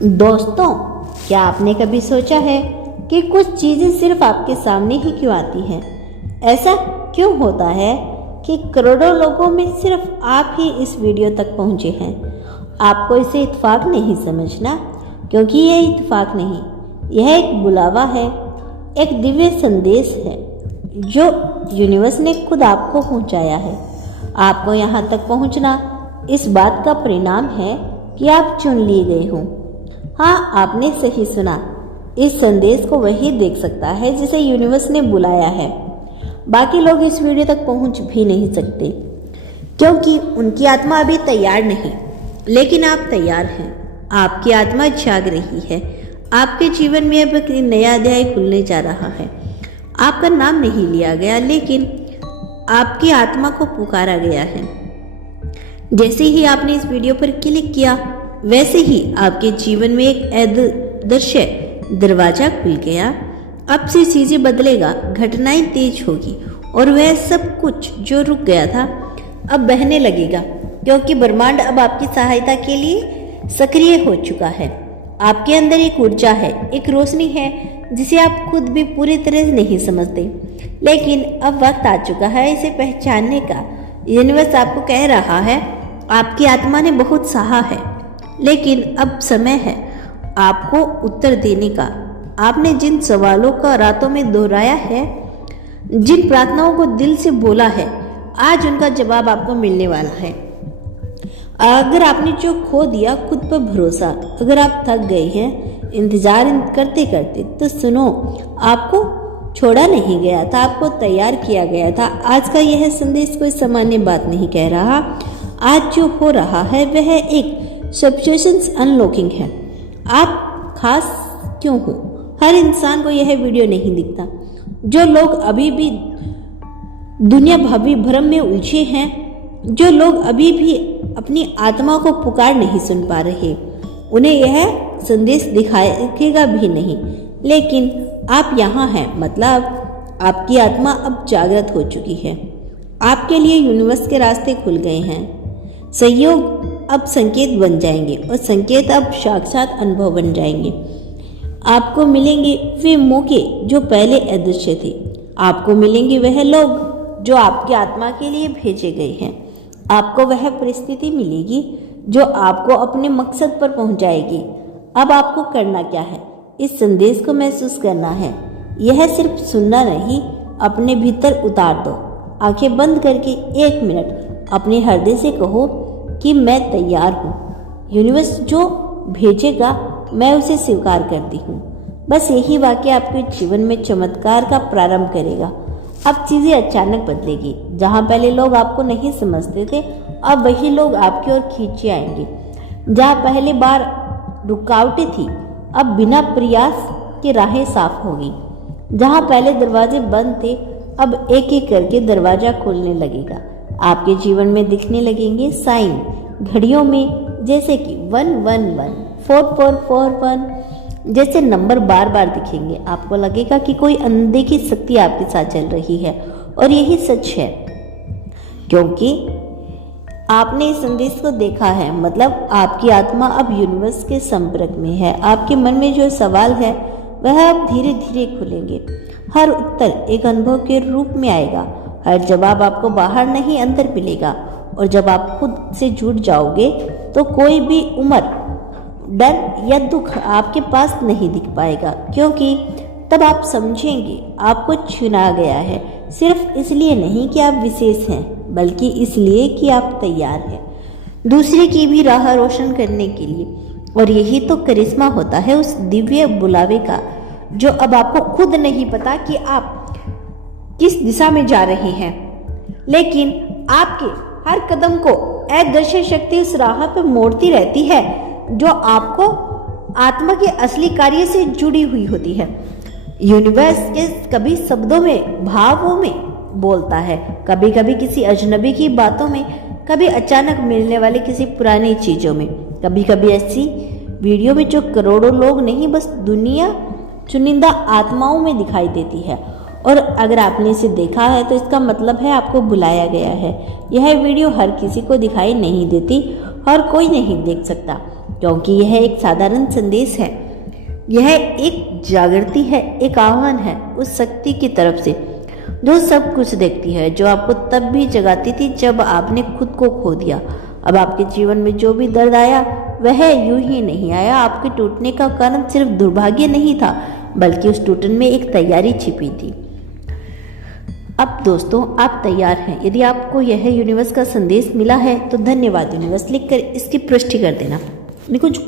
दोस्तों, क्या आपने कभी सोचा है कि कुछ चीज़ें सिर्फ आपके सामने ही क्यों आती हैं? ऐसा क्यों होता है कि करोड़ों लोगों में सिर्फ आप ही इस वीडियो तक पहुंचे हैं? आपको इसे इत्तेफाक नहीं समझना, क्योंकि यह इत्तेफाक नहीं, यह एक बुलावा है, एक दिव्य संदेश है जो यूनिवर्स ने खुद आपको पहुंचाया है। आपको यहाँ तक पहुंचना इस बात का परिणाम है कि आप चुन लिए गए हों। हाँ, आपने सही सुना। इस संदेश को वही देख सकता है जिसे यूनिवर्स ने बुलाया है। बाकी लोग इस वीडियो तक पहुंच भी नहीं सकते, क्योंकि उनकी आत्मा अभी तैयार नहीं। लेकिन आप तैयार हैं। आपकी आत्मा जाग रही है। आपके जीवन में अब एक नया अध्याय खुलने जा रहा है। आपका नाम नहीं लिया गया, लेकिन आपकी आत्मा को पुकारा गया है। जैसे ही आपने इस वीडियो पर क्लिक किया, वैसे ही आपके जीवन में एक अदृश्य दरवाजा खुल गया। अब से चीजें बदलेगा, घटनाएं तेज होगी और वह सब कुछ जो रुक गया था अब बहने लगेगा, क्योंकि ब्रह्मांड अब आपकी सहायता के लिए सक्रिय हो चुका है। आपके अंदर एक ऊर्जा है, एक रोशनी है जिसे आप खुद भी पूरी तरह से नहीं समझते, लेकिन अब वक्त आ चुका है इसे पहचानने का। यूनिवर्स आपको कह रहा है, आपकी आत्मा ने बहुत सहा है, लेकिन अब समय है आपको उत्तर देने का। आपने जिन सवालों का रातों में दोहराया है, जिन प्रार्थनाओं को दिल से बोला है, आज उनका जवाब आपको मिलने वाला है। अगर आपने जो खो दिया खुद पर भरोसा, अगर आप थक गए हैं इंतजार करते करते, तो सुनो, आपको छोड़ा नहीं गया था, आपको तैयार किया गया था। आज का यह संदेश कोई सामान्य बात नहीं कह रहा। आज जो हो रहा है वह एक सब्सटेंस अनलॉकिंग है। आप खास क्यों हो? हर इंसान को यह वीडियो नहीं दिखता। जो लोग अभी भी दुनिया भावी भ्रम में उलझे हैं, जो लोग अभी भी अपनी आत्मा को पुकार नहीं सुन पा रहे, उन्हें यह संदेश दिखाएगा भी नहीं। लेकिन आप यहाँ हैं, मतलब आपकी आत्मा अब जागृत हो चुकी है। आपके लिए यूनिवर्स के रास्ते खुल गए हैं। सहयोग अब संकेत बन जाएंगे और संकेत अब साक्षात अनुभव बन जाएंगे। आपको मिलेंगे वे मौके जो पहले अदृश्य थे। आपको मिलेंगे वह लोग जो आपकी आत्मा के लिए भेजे गए हैं। आपको वह परिस्थिति मिलेगी जो आपको अपने मकसद पर पहुंचाएगी। अब आपको करना क्या है? इस संदेश को महसूस करना है। यह सिर्फ सुनना नहीं, अपने भीतर उतार दो। आंखें बंद करके 1 मिनट अपने हृदय से कहो कि मैं तैयार हूँ। यूनिवर्स जो भेजेगा मैं उसे स्वीकार करती हूँ। बस यही वाक्य आपके जीवन में चमत्कार का प्रारंभ करेगा। अब चीजें अचानक बदलेगी। जहाँ पहले लोग आपको नहीं समझते थे, अब वही लोग आपकी ओर खींचे आएंगे। जहाँ पहले बार रुकावटें थी, अब बिना प्रयास के राहें साफ होगी। जहाँ पहले दरवाजे बंद थे, अब एक एक करके दरवाजा खोलने लगेगा। आपके जीवन में दिखने लगेंगे साइन घड़ियों में, जैसे कि 111, 4441 जैसे नंबर बार बार दिखेंगे। आपको लगेगा कि कोई अनदेखी शक्ति आपके साथ चल रही है, और यही सच है, क्योंकि आपने इस संदेश को देखा है। मतलब आपकी आत्मा अब यूनिवर्स के संपर्क में है। आपके मन में जो सवाल है वह अब धीरे धीरे खुलेंगे। हर उत्तर एक अनुभव के रूप में आएगा। हर जवाब आपको बाहर नहीं अंदर मिलेगा। और जब आप खुद से जुड़ जाओगे तो कोई भी उम्र, डर या दुख आपके पास नहीं दिख पाएगा, क्योंकि तब आप समझेंगे आपको चुना गया है, सिर्फ इसलिए नहीं कि आप विशेष हैं, बल्कि इसलिए कि आप तैयार हैं दूसरे की भी राह रोशन करने के लिए। और यही तो करिश्मा होता है उस दिव्य बुलावे का, जो अब आपको खुद नहीं पता कि आप किस दिशा में जा रहे हैं, लेकिन आपके हर कदम को अदृश्य शक्ति उस राह पर मोड़ती रहती है जो आपको आत्मा के असली कार्य से जुड़ी हुई होती है। यूनिवर्स के कभी शब्दों में, भावों में बोलता है, कभी कभी किसी अजनबी की बातों में, कभी अचानक मिलने वाले किसी पुरानी चीजों में, कभी कभी ऐसी वीडियो में जो करोड़ों लोग नहीं, बस दुनिया चुनिंदा आत्माओं में दिखाई देती है। और अगर आपने इसे देखा है तो इसका मतलब है आपको बुलाया गया है। यह वीडियो हर किसी को दिखाई नहीं देती, हर कोई नहीं देख सकता। क्योंकि यह एक साधारण संदेश है। यह एक जागृति है, एक आह्वान है उस शक्ति की तरफ से जो सब कुछ देखती है, जो आपको तब भी जगाती थी जब आपने खुद को खो दिया। अब आपके जीवन में जो भी दर्द आया वह यूं ही नहीं आया। आपके टूटने का कारण सिर्फ दुर्भाग्य नहीं था, बल्कि उस टूटन में एक तैयारी छिपी थी। अब दोस्तों, आप तैयार हैं। यदि आपको यह यूनिवर्स का संदेश मिला है तो धन्यवाद यूनिवर्स लिखकर इसकी पुष्टि कर देना। कुछ